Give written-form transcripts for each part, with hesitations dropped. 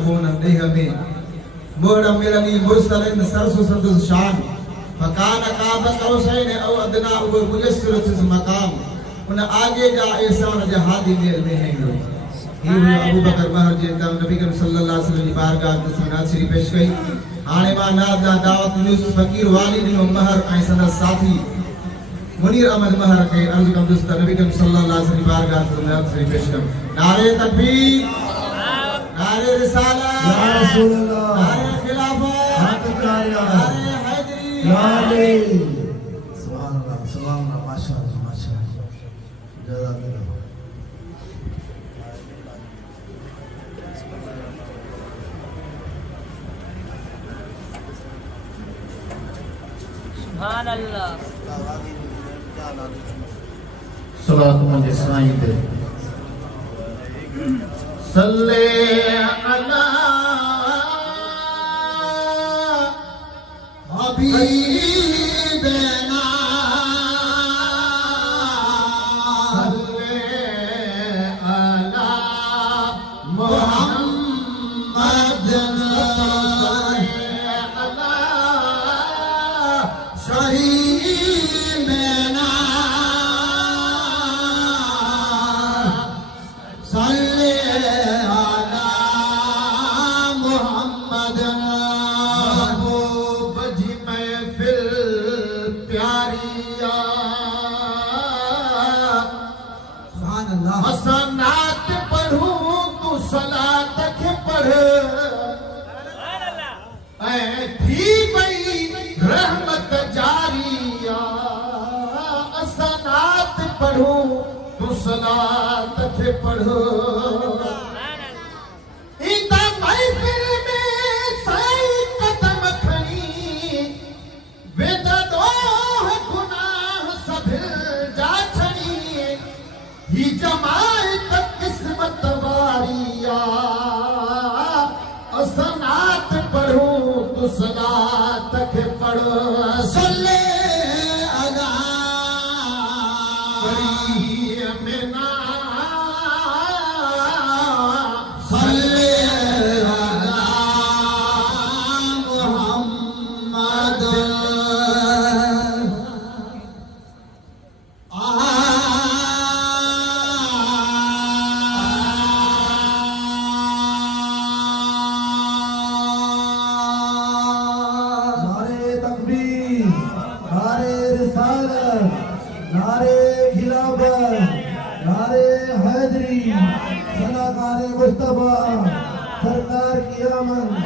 साबुन देह में मोड़ मिलनी मुरसलिन सरसु सदुस शान फकान काब कौसैन औ अदना व मुयस्सिर तिस मकाम उन आगे जा एहसान जा हादी मेल में है लो ही अबू बकर महर जे तम नबी करीम सल्लल्लाहु अलैहि वसल्लम की बारगाह में सना श्री पेश कई हाने मा नाद दावत न्यूज़ फकीर वालिद नो महर ऐ सदा साथी मुनीर अहमद महर के अर्ज कम दुस्त नबी करीम सल्लल्लाहु अलैहि वसल्लम की बारगाह में सना श्री पेश कम नारे तकबीर नारे रिसालत या रसूल अल्लाह नारे खिलाफत हक नारे हैदरी नारे सुभान अल्लाह माशाअल्लाह माशाअल्लाह जज़ाकल्लाह सुभान अल्लाह सलात मुझे साईं दे सल्ले अला हबीबना सल्ले अला मुहम्मद अला शहीदना सल्ले अला मुहम्मद महबूब जी महफिल प्यारिया सुभान अल्लाह हसनात पढ़ूं तू सलात के पढ़ सुभान अल्लाह ऐ थी गई रहमत जारिया हसनात पढ़ूं तू सलात के पढ़ो इंदा महफिल में साई कदम खड़ी वेदा दोह गुनाह सभिल जा छड़ी ही जमात किस्मत वारिया असनात पढ़ूं तू सलात के पढ़ो सल्ले अला मेना सल्ले अला मुहम्मद नारे तकबीर नारे रिसालत नारे खिलाफत नारे हैदरी सलाकारे मुस्तफा सरकार की आमद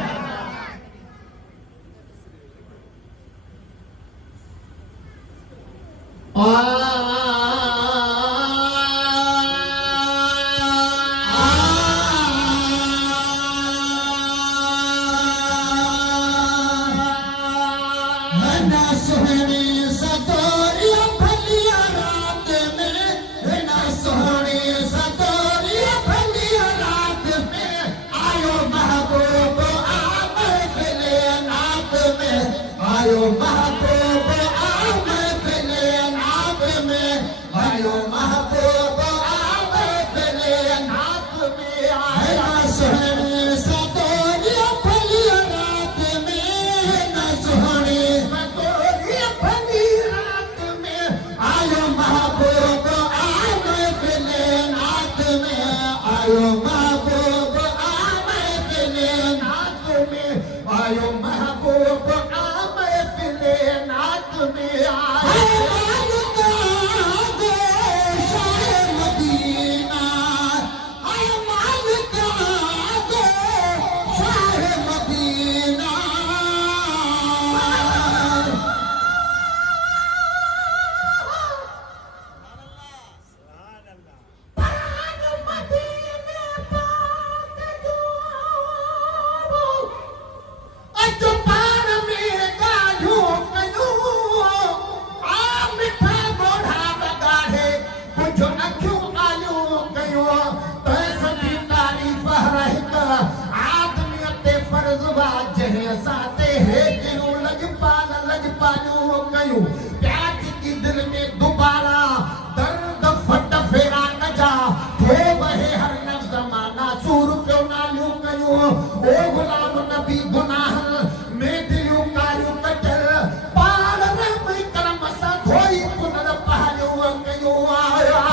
ना सोहने सतोरिया फलिया रात में ना सोहने सतोरिया फलिया रात में आयो महबूब आमे फिले नात में आयो महबूब आमे फिले नात में आयो महबूब आमे फिले नात में आया सोहने सतोरिया फलिया रात में ना सोहने आयो महबूब आमे फिले नात में आयो महबूब आमे फिले नात में आयो महबूब आमे फिले नात में आयो मदीना आयो मालिक आगे शाह मदीना ओ गुलाम नबी गुनाह में दिलियूं कारियूं कटियल पार रहम करम सां धोई पुनर पहाड़ियूं कयूं आया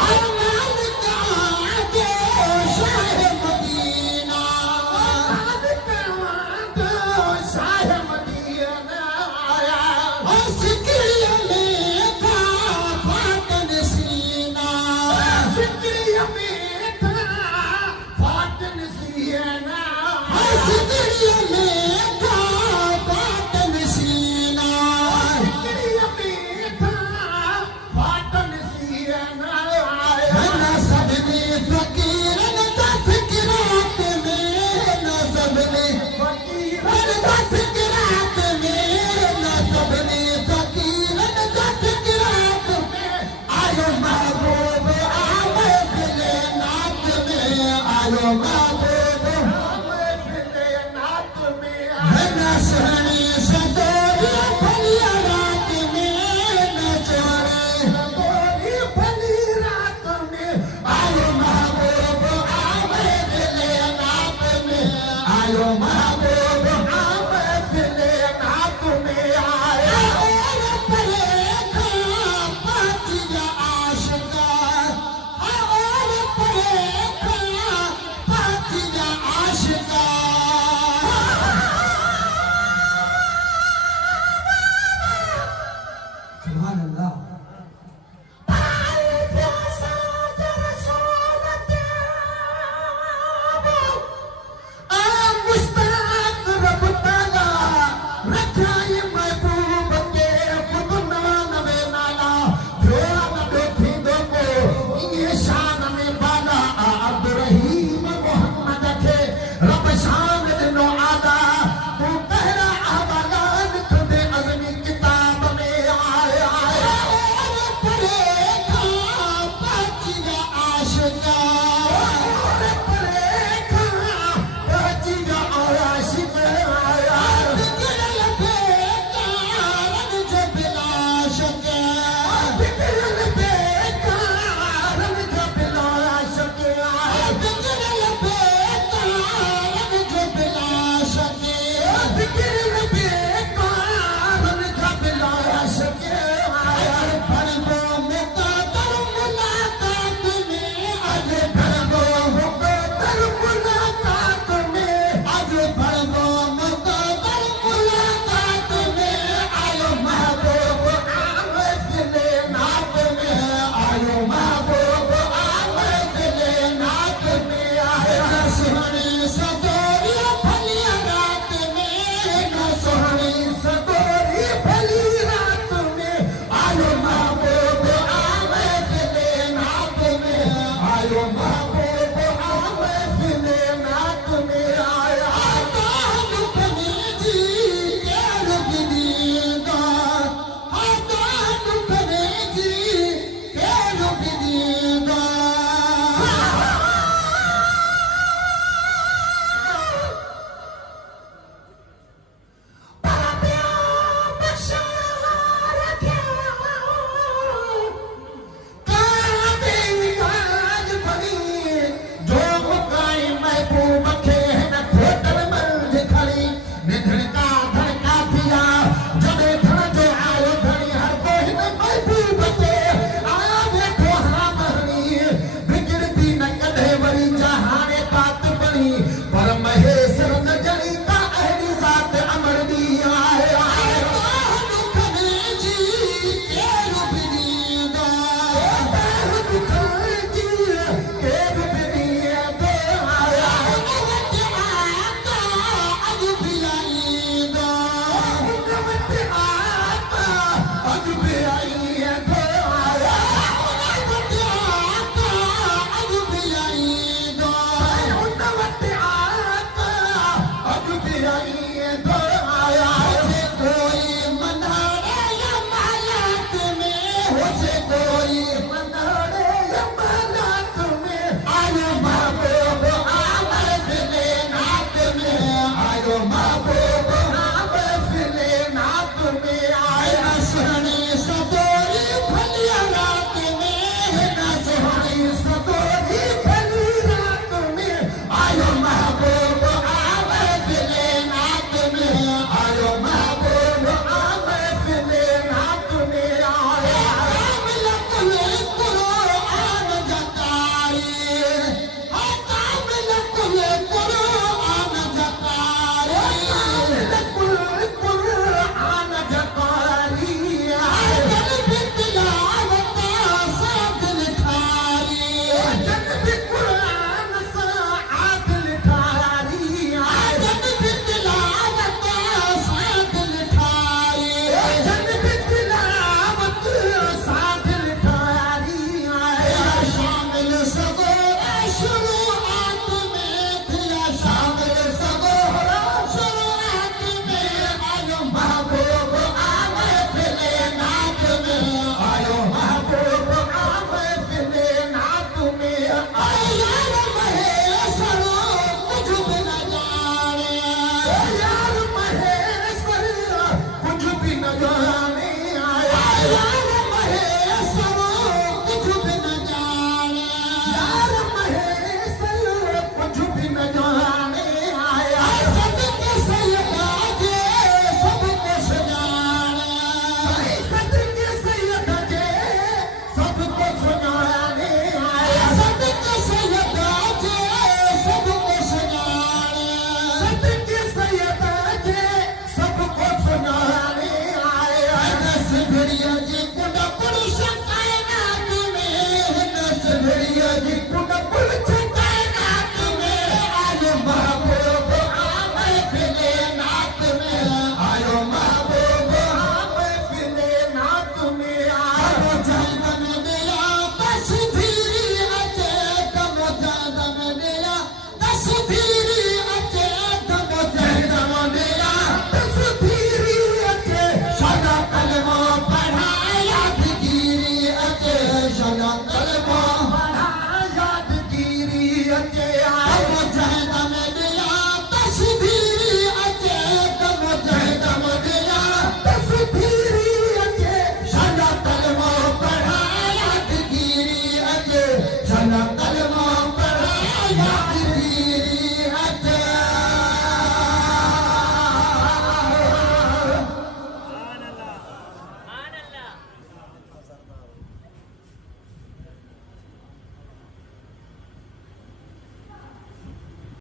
Mahbub